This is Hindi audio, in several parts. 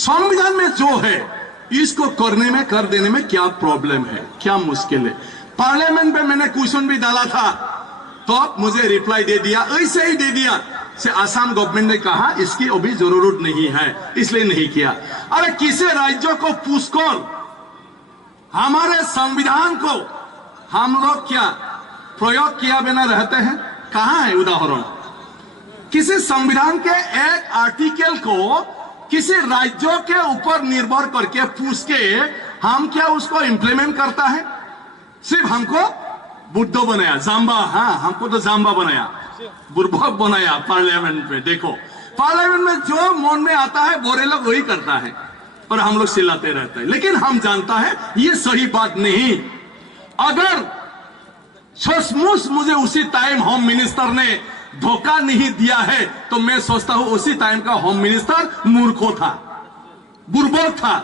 संविधान में जो है इसको करने में, कर देने में क्या प्रॉब्लम है, क्या मुश्किल है। पार्लियामेंट में मैंने क्वेश्चन भी डाला था तो मुझे रिप्लाई दे दिया, ऐसे ही दे दिया से आसाम गवर्नमेंट ने कहा इसकी अभी जरूरत नहीं है इसलिए नहीं किया। अरे किसी राज्य को पूछकर हमारे संविधान को हम लोग क्या प्रयोग किया बिना रहते हैं? कहां है उदाहरण? किसी संविधान के एक आर्टिकल को किसी राज्यों के ऊपर निर्भर करके पूछ के हम क्या उसको इंप्लीमेंट करता है? सिर्फ हमको बुद्धो बनाया, जाम्बा, हाँ हमको तो जाम्बा बनाया, बुर्बक बनाया पार्लियामेंट में। देखो पार्लियामेंट में जो मन में आता है बोरे लोग वही करता है और हम लोग चिल्लाते रहते हैं, लेकिन हम जानता है ये सही बात नहीं। अगर सचमुच मुझे उसी टाइम होम मिनिस्टर ने धोखा नहीं दिया है तो मैं सोचता हूं उसी टाइम का होम मिनिस्टर मूर्खो था, बुर्बक था,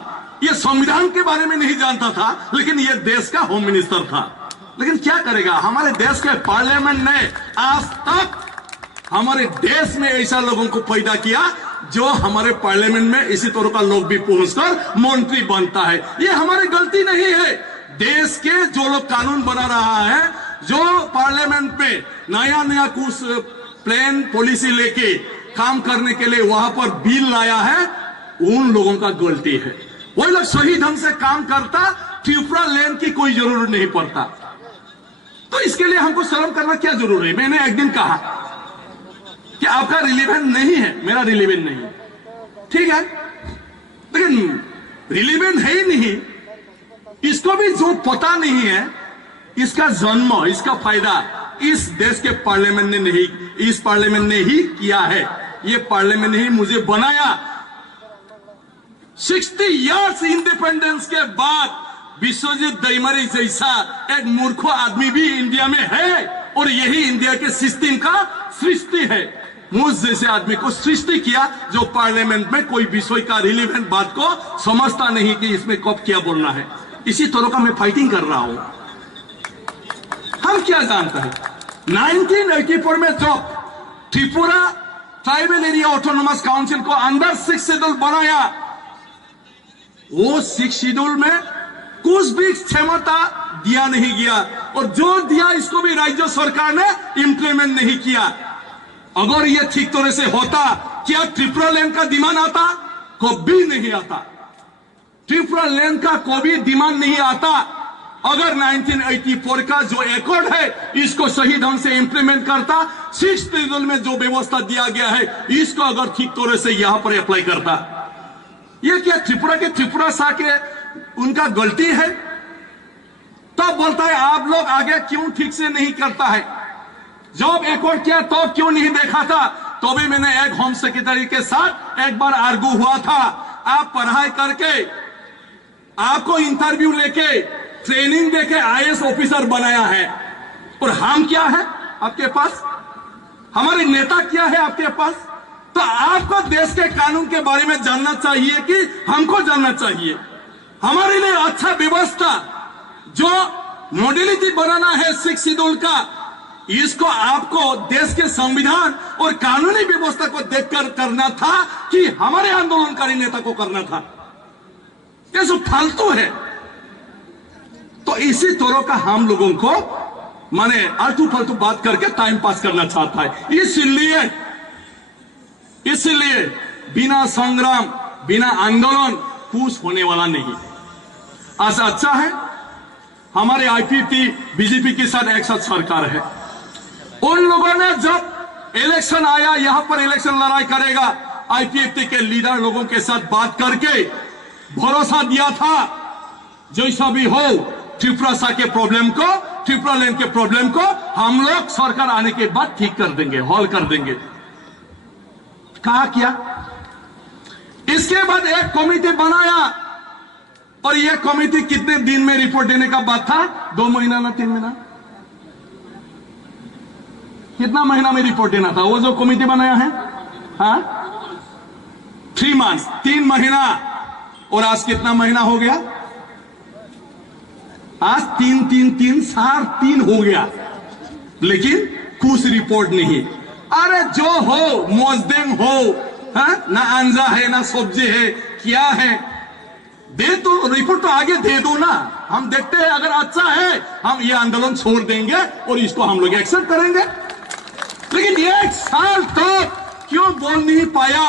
ये संविधान के बारे में नहीं जानता था, लेकिन ये देश का होम मिनिस्टर था। लेकिन क्या करेगा, हमारे देश के पार्लियामेंट ने आज तक हमारे देश में ऐसा लोगों को पैदा किया जो हमारे पार्लियामेंट में इसी तरह का लोग भी पहुंचकर मंत्री बनता है। ये हमारी गलती नहीं है। देश के जो लोग कानून बना रहा है, जो पार्लियामेंट में नया नया कुछ प्लान पॉलिसी लेके काम करने के लिए वहां पर बिल लाया है, उन लोगों का गलती है। वही लोग सही ढंग से काम करता, त्रिपुरा लैंड की कोई जरूरत नहीं पड़ता। तो इसके लिए हमको शर्म करना क्या जरूरी है? मैंने एक दिन कहा कि आपका रिलीवेंट नहीं है, मेरा रिलीवेंट नहीं है, ठीक है, लेकिन रिलीवेंट है ही नहीं, इसको भी जो पता नहीं है, इसका जन्म, इसका फायदा इस देश के पार्लियामेंट ने नहीं, इस पार्लियामेंट ने ही किया है। ये पार्लियामेंट ने ही मुझे बनाया। 60 इयर्स इंडिपेंडेंस के बाद विश्वजीत दैमरी जैसा एक मूर्ख आदमी भी इंडिया में है और यही इंडिया के सिस्टम का सृष्टि है। मुझ जैसे आदमी को सृष्टि किया जो पार्लियामेंट में कोई विषय का रिलेवेंट बात को समझता नहीं कि इसमें कब क्या बोलना है। इसी तरह का मैं फाइटिंग कर रहा हूं। हम क्या जानते हैं, 1984 में जो Tripura tribal area autonomous council को अंदर 6 शेड्यूल बनाया, वो 6 शेड्यूल में कुछ भी क्षमता दिया नहीं गया और जो दिया इसको भी राज्य सरकार ने इंप्लीमेंट नहीं किया। अगर ये ठीक तरह से होता, क्या त्रिपुरा लैंड का डिमांड आता? कभी नहीं आता। त्रिपुरा लैंड का कभी डिमांड नहीं आता। अगर 1984 का जो एकॉर्ड है इसको सही ढंग से इंप्लीमेंट करता, 6 शेड्यूल में जो व्यवस्था दिया गया है इसको अगर ठीक तरह से यहां पर अप्लाई करता, ये क्या त्रिपुरा के त्रिपुरा सा के उनका गलती है? तब बोलता है आप लोग आगे क्यों ठीक से नहीं करता है? जब एकॉर्ड किया तो क्यों नहीं देखा था? तो भी मैंने एक होम सेक्रेटरी के साथ एक बार आर्गू हुआ था। आप पढ़ाई करके, आपको इंटरव्यू लेके, ट्रेनिंग देके आईएएस ऑफिसर बनाया है और हम क्या है आपके पास? हमारे नेता क्या है आपके पास? तो आपको देश के कानून के बारे में जानना चाहिए कि हमको जानना चाहिए। हमारे लिए अच्छा व्यवस्था जो मॉडलिटी बनाना है 6 शेड्यूल का, इसको आपको देश के संविधान और कानूनी व्यवस्था को देखकर करना था कि हमारे आंदोलनकारी नेता को करना था? ये सब फालतू है। तो इसी तरह का हम लोगों को माने आलतू फालतू बात करके टाइम पास करना चाहता है। इसलिए बिना संग्राम, बिना आंदोलन कुछ होने वाला नहीं। आज अच्छा है हमारे आईपीपी बीजेपी के साथ एक साथ सरकार है। उन लोगों ने जब इलेक्शन आया, यहां पर इलेक्शन लड़ाई करेगा, आईपीएफटी के लीडर लोगों के साथ बात करके भरोसा दिया था जैसा भी हो त्रिपुरा सा के प्रॉब्लम को, त्रिपुरा लैंड के प्रॉब्लम को हम लोग सरकार आने के बाद ठीक कर देंगे, हॉल कर देंगे। कहा किया? इसके बाद एक कमेटी बनाया और यह कमेटी कितने दिन में रिपोर्ट देने का बात था? 2 महीना ना 3 महीना? कितना महीना में रिपोर्ट देना था वो जो कमेटी बनाया है? हाँ 3 मंथ्स, 3 महीना। और आज कितना महीना हो गया? आज 3 साढ़े 3 हो गया, लेकिन कुछ रिपोर्ट नहीं। अरे जो हो मौजदेम हो, ना अंजा है ना सब्जी है, क्या है, दे तो रिपोर्ट तो आगे दे दो ना, हम देखते हैं, अगर अच्छा है हम ये आंदोलन छोड़ देंगे और इसको हम लोग एक्सेप्ट करेंगे। लेकिन 1 साल तक क्यों बोल नहीं पाया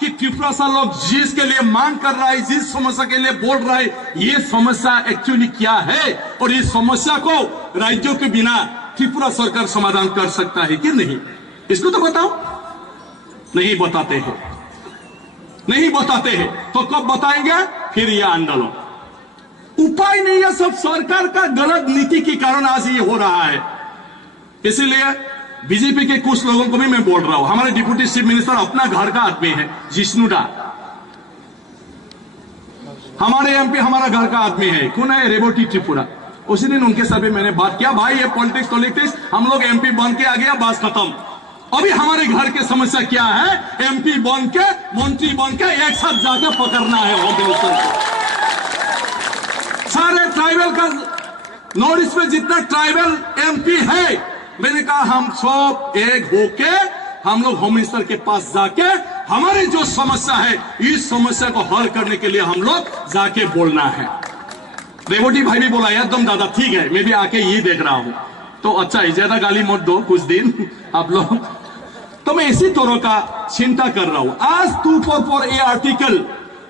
कि त्रिपुरा सा लोग जिसके लिए मांग कर रहा है, जिस समस्या के लिए बोल रहा है, ये समस्या एक्चुअली क्या है और इस समस्या को राज्यों के बिना त्रिपुरा सरकार समाधान कर सकता है कि नहीं, इसको तो बताओ। नहीं बताते हैं, नहीं बताते हैं, तो कब बताएंगे फिर ये आंदोलन? उपाय नहीं है, सब सरकार का गलत नीति के कारण आज ये हो रहा है। इसीलिए बीजेपी के कुछ लोगों को भी मैं बोल रहा हूं, हमारे डिप्टी चीफ मिनिस्टर अपना घर का आदमी है, जिष्णुडा हमारे एमपी हमारा घर का आदमी है, कौन है, रेवती त्रिपुरा। उसी दिन उनके साथ भी मैंने बात किया, भाई ये पॉलिटिक्स हम लोग एमपी बन के आ गया, बस खत्म। अभी हमारे घर के समस्या क्या है, एमपी बन के मंत्री बन के एक साथ जाके पकड़ना है होम मिनिस्टर को। सारे ट्राइबल का नॉर्थ ईस्ट में जितना ट्राइबल एमपी है, मैंने कहा हम सब एक होके हम लोग होम मिनिस्टर के पास जाके हमारी जो समस्या है, इस समस्या को हल करने के लिए हम लोग जाके बोलना है। रेवती भाई भी बोला एकदम दादा ठीक है, मैं भी आके ये देख रहा हूं, तो अच्छा है, ज्यादा गाली मत दो कुछ दिन आप लोग। तो मैं इसी तरह का चिंता कर रहा हूं। आज 244 ए आर्टिकल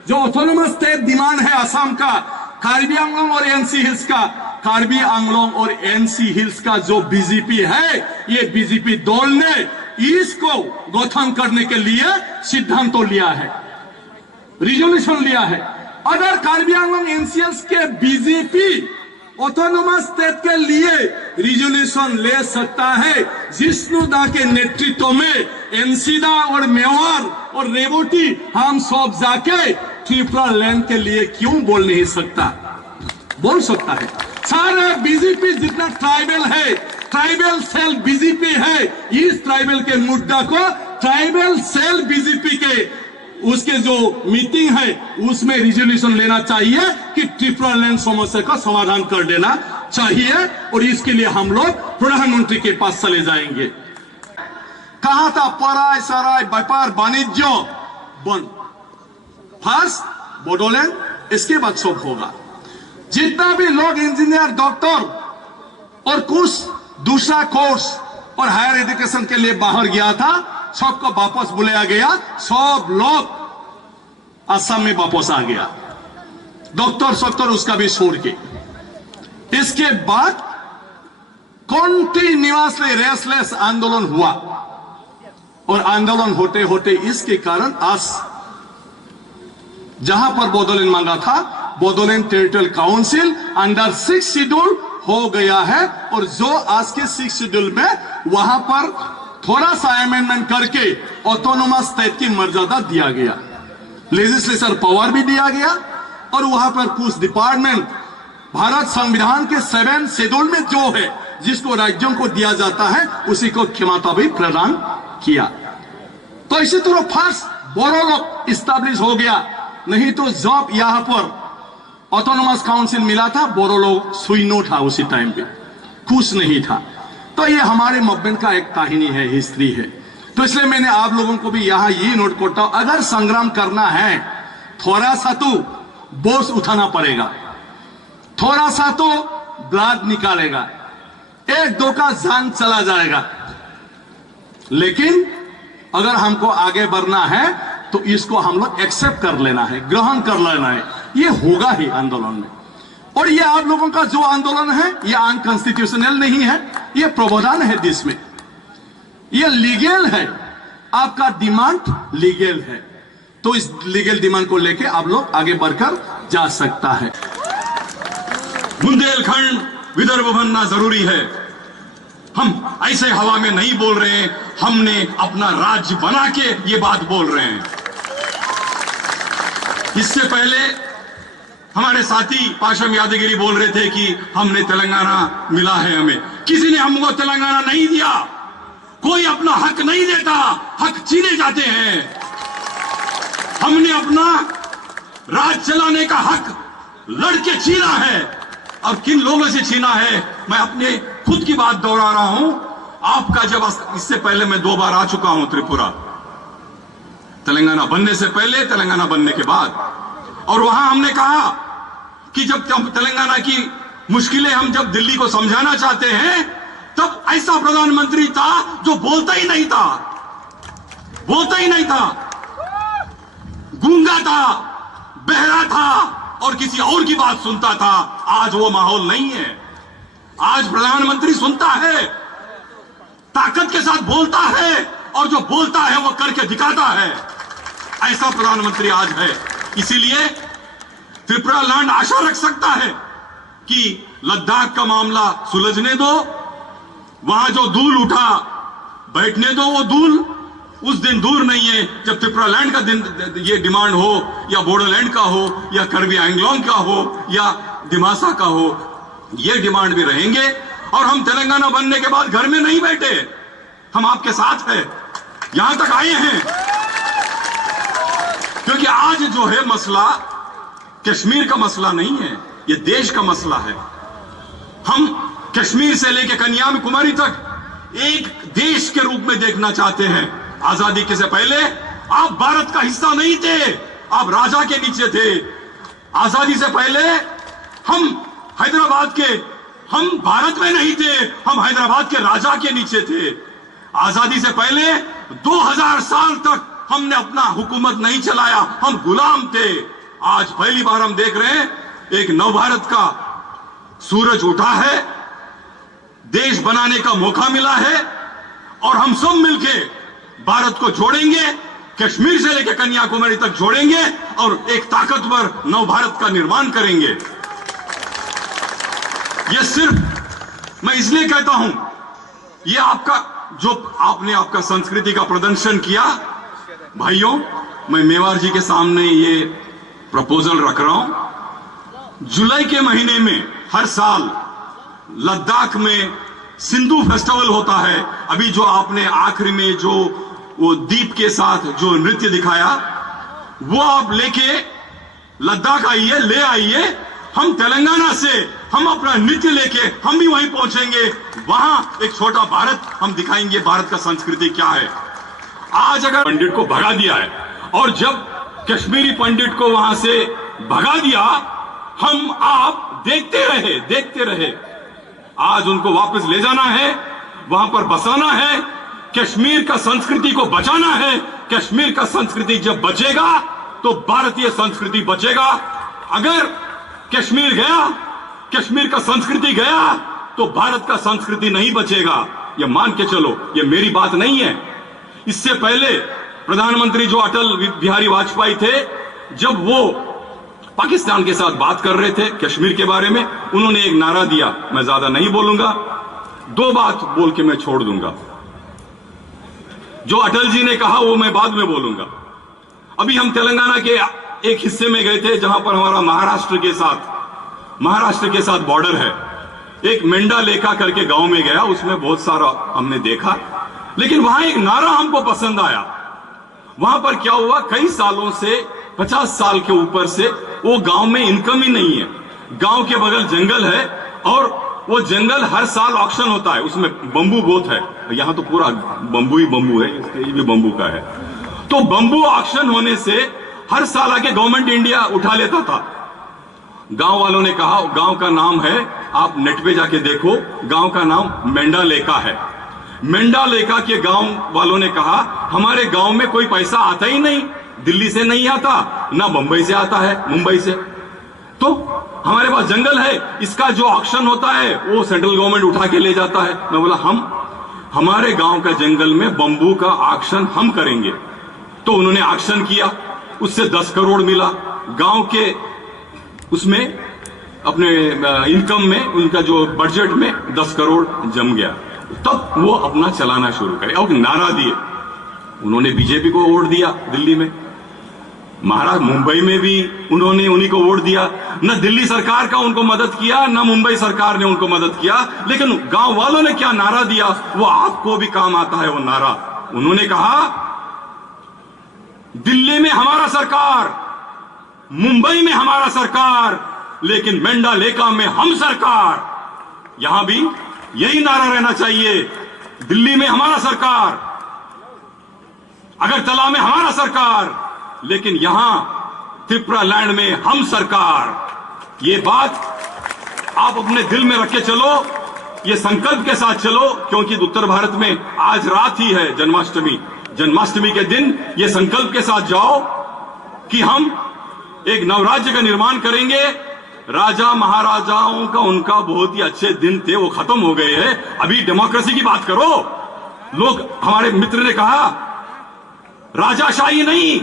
जो ऑटोनोमस स्टेट डिमांड है असम का, कार्बी आंगलोंग और एनसी हिल्स का, कार्बी आंगलोंग और एनसी हिल्स का जो बीजेपी है, ये बीजेपी दल ने इसको गठन करने के लिए सिद्धांत तो लिया है, रिजोल्यूशन लिया है। अगर कार्बी आंगलोंग एनसीएल्स के बीजेपी ऑटोनोमस स्टेट के लिए रिजोल्यूशन ले सकता है, जिष्णुदा के नेतृत्व में एनसीदा और मेवार और रेवती हम सब जाके त्रिपुरा लैंड के लिए क्यों बोल नहीं सकता? बोल सकता है। सारे बीजेपी जितना ट्राइबल है, ट्राइबल सेल बीजेपी है, इस ट्राइबल के मुद्दा को ट्राइबल सेल बीजेपी के उसके जो मीटिंग है उसमें रिजोल्यूशन लेना चाहिए कि त्रिपुरा लैंड समस्या का समाधान कर देना चाहिए, और इसके लिए हम लोग प्रधानमंत्री के पास चले जाएंगे। कहा था पराय सराय व्यापार वाणिज्य बंद, फर्स्ट बोडोलैंड, इसके बाद सब होगा। जितना भी लोग इंजीनियर, डॉक्टर और कुछ दूसरा कोर्स और हायर एजुकेशन के लिए बाहर गया था, सबको वापस बुलाया गया, सब लोग असम में वापस आ गया, डॉक्टर उसका भी छोड़ के। इसके बाद कंटिन्यूअसली रेसलेस आंदोलन हुआ, और आंदोलन होते होते इसके कारण आज जहां पर बोडोलैंड मांगा था, Bodoland territorial council under 6 schedule हो गया है, और जो आज के 6 शेड्यूल में वहां पर थोड़ा सा अमेंडमेंट करके ऑटोनोमस स्टेट की मर्यादा दिया गया, लेजिस्लेचर पावर भी दिया गया, और वहां पर कुछ डिपार्टमेंट भारत संविधान के 7 शेड्यूल में जो है जिसको राज्यों को दिया जाता है उसी को क्षमता भी प्रदान किया। तो इसी तरह फर्स्ट बोरो लोग इस्टेब्लिश हो गया, नहीं तो जब यहां पर ऑटोनोमस काउंसिल मिला था, बोरो लोग सुइनो था, उसी टाइम पे कुछ नहीं था। तो ये हमारे मूवमेंट का एक कहानी है, हिस्ट्री है। तो इसलिए मैंने आप लोगों को भी यहां ये नोट करता हूं, अगर संग्राम करना है थोड़ा सा तो बोझ उठाना पड़ेगा, थोड़ा सा तो ब्लड निकालेगा, 1-2 का जान चला जाएगा, लेकिन अगर हमको आगे बढ़ना है तो इसको हम लोग एक्सेप्ट कर लेना है, ग्रहण कर लेना है, ये होगा ही आंदोलन में। और ये आप लोगों का जो आंदोलन है ये अनकॉन्स्टिट्यूशनल नहीं है, ये प्रावधान है देश में, ये लीगल है, आपका डिमांड लीगल है, तो इस लीगल डिमांड को लेके आप लोग आगे बढ़कर जा सकता है। बुंदेलखंड विदर्भ बनना जरूरी है। हम ऐसे हवा में नहीं बोल रहे हैं, हमने अपना राज्य बना के ये बात बोल रहे हैं। इससे पहले हमारे साथी पाशम यादगिरी बोल रहे थे कि हमने तेलंगाना मिला है, हमें किसी ने हमको तेलंगाना नहीं दिया, कोई अपना हक नहीं देता, हक छीने जाते हैं। हमने अपना राज चलाने का हक लड़के छीना है, और किन लोगों से छीना है मैं अपने खुद की बात दोहरा रहा हूं। आपका जब इससे पहले मैं 2 बार आ चुका हूं त्रिपुरा, तेलंगाना बनने से पहले, तेलंगाना बनने के बाद। और वहां हमने कहा कि जब तेलंगाना की मुश्किलें हम जब दिल्ली को समझाना चाहते हैं, तब ऐसा प्रधानमंत्री था जो बोलता ही नहीं था, गूंगा था, बहरा था और किसी और की बात सुनता था। आज वो माहौल नहीं है। आज प्रधानमंत्री सुनता है, ताकत के साथ बोलता है और जो बोलता है वो करके दिखाता है। ऐसा प्रधानमंत्री आज है। इसीलिए त्रिपुरा लैंड आशा रख सकता है कि लद्दाख का मामला सुलझने दो, वहां जो धूल उठा बैठने दो। वो धूल उस दिन दूर नहीं है जब त्रिपुरा लैंड का दिन ये डिमांड हो, या बोडोलैंड का हो, या कार्बी एंग्लोंग का हो, या दिमासा का हो, ये डिमांड भी रहेंगे। और हम तेलंगाना बनने के बाद घर में नहीं बैठे, हम आपके साथ हैं, यहां तक आए हैं। क्योंकि आज जो है मसला कश्मीर का मसला नहीं है, ये देश का मसला है। हम कश्मीर से लेकर कन्याकुमारी तक एक देश के रूप में देखना चाहते हैं। आजादी के से पहले आप भारत का हिस्सा नहीं थे, आप राजा के नीचे थे। आजादी से पहले हम हैदराबाद के, हम भारत में नहीं थे, हम हैदराबाद के राजा के नीचे थे। आजादी से पहले 2000 साल तक हमने अपना हुकूमत नहीं चलाया, हम गुलाम थे। आज पहली बार हम देख रहे हैं एक नव भारत का सूरज उठा है, देश बनाने का मौका मिला है और हम सब मिलके भारत को जोड़ेंगे, कश्मीर से लेकर कन्याकुमारी तक जोड़ेंगे और एक ताकतवर नव भारत का निर्माण करेंगे। यह सिर्फ मैं इसलिए कहता हूं, यह आपका जो आपने आपका संस्कृति का प्रदर्शन किया, भाइयों, मैं मेवाड़ जी के सामने ये प्रपोजल रख रहा हूं। जुलाई के महीने में हर साल लद्दाख में सिंधु फेस्टिवल होता है। अभी जो आपने आखिरी में जो वो दीप के साथ जो नृत्य दिखाया, वो आप लेके लद्दाख आइए, ले आइए। हम तेलंगाना से हम अपना नृत्य लेके हम भी वहीं पहुंचेंगे। वहां एक छोटा भारत हम दिखाएंगे, भारत का संस्कृति क्या है। आज अगर पंडित को भगा दिया है और जब कश्मीरी पंडित को वहां से भगा दिया, हम आप देखते रहे। आज उनको वापस ले जाना है, वहां पर बसाना है, कश्मीर का संस्कृति को बचाना है। कश्मीर का संस्कृति जब बचेगा तो भारतीय संस्कृति बचेगा। अगर कश्मीर गया, कश्मीर का संस्कृति गया तो भारत का संस्कृति नहीं बचेगा। ये मान के चलो, ये मेरी बात नहीं है। इससे पहले प्रधानमंत्री जो अटल बिहारी वाजपेयी थे, जब वो पाकिस्तान के साथ बात कर रहे थे कश्मीर के बारे में, उन्होंने एक नारा दिया, मैं ज्यादा नहीं बोलूंगा, 2 बात बोल के मैं छोड़ दूंगा। जो अटल जी ने कहा वो मैं बाद में बोलूंगा। अभी हम तेलंगाना के एक हिस्से में गए थे जहां पर हमारा महाराष्ट्र के साथ बॉर्डर है। एक मेंढा लेखा करके गांव में गया, उसमें बहुत सारा हमने देखा, लेकिन वहां एक नारा हमको पसंद आया। वहां पर क्या हुआ, कई सालों से 50 साल के ऊपर से वो गांव में इनकम ही नहीं है। गांव के बगल जंगल है और वो जंगल हर साल ऑक्शन होता है, उसमें बंबू बहुत है। यहां तो पूरा बंबू ही बंबू है, ये भी बंबू का है। तो बंबू ऑक्शन होने से हर साल आके गवर्नमेंट इंडिया उठा लेता था। गांव वालों ने कहा, गांव का नाम है, आप नेट पे जाके देखो, गांव का नाम मेंढा लेका है। मेंढा लेका के गांव वालों ने कहा, हमारे गांव में कोई पैसा आता ही नहीं, दिल्ली से नहीं आता, ना बंबई से आता है, मुंबई से। तो हमारे पास जंगल है, इसका जो ऑक्शन होता है वो सेंट्रल गवर्नमेंट उठा के ले जाता है। मैं बोला, हमारे गांव का जंगल में बंबू का ऑक्शन हम करेंगे। तो उन्होंने ऑक्शन किया, उससे 10 करोड़ मिला। गांव के उसमें अपने इनकम में, उनका जो बजट में 10 करोड़ जम गया। तब वो अपना चलाना शुरू करे और नारा दिए। उन्होंने बीजेपी को वोट दिया दिल्ली में, महाराष्ट्र मुंबई में भी उन्होंने उन्हीं को वोट दिया। न दिल्ली सरकार का उनको मदद किया, न मुंबई सरकार ने उनको मदद किया। लेकिन गांव वालों ने क्या नारा दिया, वो आपको भी काम आता है वो नारा। उन्होंने कहा, दिल्ली में हमारा सरकार, मुंबई में हमारा सरकार, लेकिन मेंढा लेका में हम सरकार। यहां भी यही नारा रहना चाहिए, दिल्ली में हमारा सरकार, अगरतला में हमारा सरकार, लेकिन यहां त्रिपुरा लैंड में हम सरकार। ये बात आप अपने दिल में रख के चलो, ये संकल्प के साथ चलो, क्योंकि उत्तर भारत में आज रात ही है जन्माष्टमी। जन्माष्टमी के दिन ये संकल्प के साथ जाओ कि हम एक नवराज्य का निर्माण करेंगे। राजा महाराजाओं का उनका बहुत ही अच्छे दिन थे, वो खत्म हो गए हैं। अभी डेमोक्रेसी की बात करो। लोग, हमारे मित्र ने कहा राजाशाही नहीं,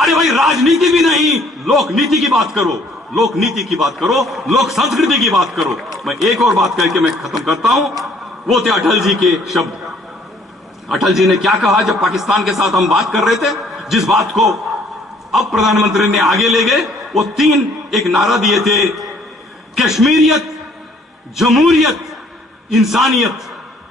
अरे भाई राजनीति भी नहीं, लोक नीति की बात करो, लोक नीति की बात करो, लोक संस्कृति की बात करो। मैं एक और बात करके मैं खत्म करता हूं। वो थे अटल जी के शब्द। अटल जी ने क्या कहा जब पाकिस्तान के साथ हम बात कर रहे थे, जिस बात को अब प्रधानमंत्री ने आगे ले गए, वो एक नारा दिए थे, कश्मीरियत, जमहूरियत, इंसानियत।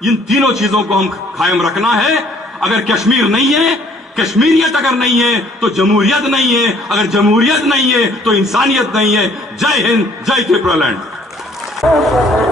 इन तीनों चीजों को हम कायम रखना है। अगर कश्मीर नहीं है, कश्मीरियत अगर नहीं है तो जमहूरियत नहीं है, अगर जमहूरियत नहीं है तो इंसानियत नहीं है। जय हिंद, जय त्रिपुरा लैंड।